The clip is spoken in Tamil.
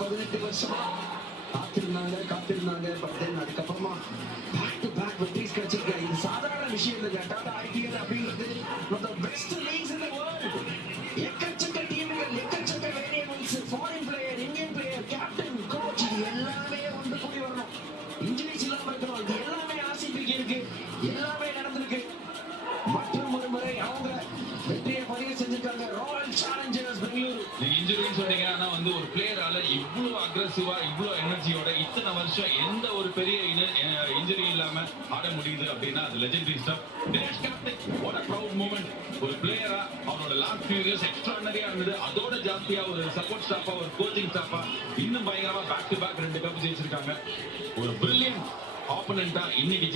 17 வருஷமா காத்திருந்தாங்க அதுக்கப்புறமா பேக் டு பேக் வெற்றிஸ் கிடைச்சிருக்க. இது சாதாரண விஷயம் இல்லைங்க. டாடா ஐபிஎல் அப்படிங்கிறது best leagues in the world. எக்கச்சக்க டீம்கள், எக்கச்சக்க variables, foreign player, Indian player, captain, coach, எல்லாமே வந்து கூடி வரணும். இன்ஜுரிஸ் இல்லாம இருக்கணும். இது எல்லாமே ஆர்சிபிக்கு இருக்கு, எல்லாமே நடந்திருக்கு. மற்றும் ஒரு முறை அவங்க வெற்றியை பதிவு செஞ்சிருக்காங்க. Royal Challengers Bengaluru. இன்ஜுரின்னு சொன்னீங்க, ஆனா வந்து ஒரு பிளேயரால இவ்வளவு அக்ரெசிவா, இவ்வளவு எனர்ஜியோட இத்தனை வருஷம் எந்த ஒரு பெரிய இன்ஜுரி இல்லாம ஆட முடியுது அப்படின்னா அது legendary stuff. Dinesh Karthik, what a proud moment. ஒரு பிளேயரா அவரோட லாஸ்ட் ஃபியூ இயர்ஸ் எக்ஸ்ட்ராடனரியா இருந்தது. அதோட ஜாஸ்தியா ஒரு சப்போர்ட் ஸ்டாஃபா, ஒரு கோச்சிங் ஸ்டாஃபா இன்னும் பயங்கரமா பேக் டு பேக் 2 கப் ஜெயிச்சிருக்காங்க. ஒரு பிரில்லியன்ட் ஆப்பனண்டா இன்னைக்கு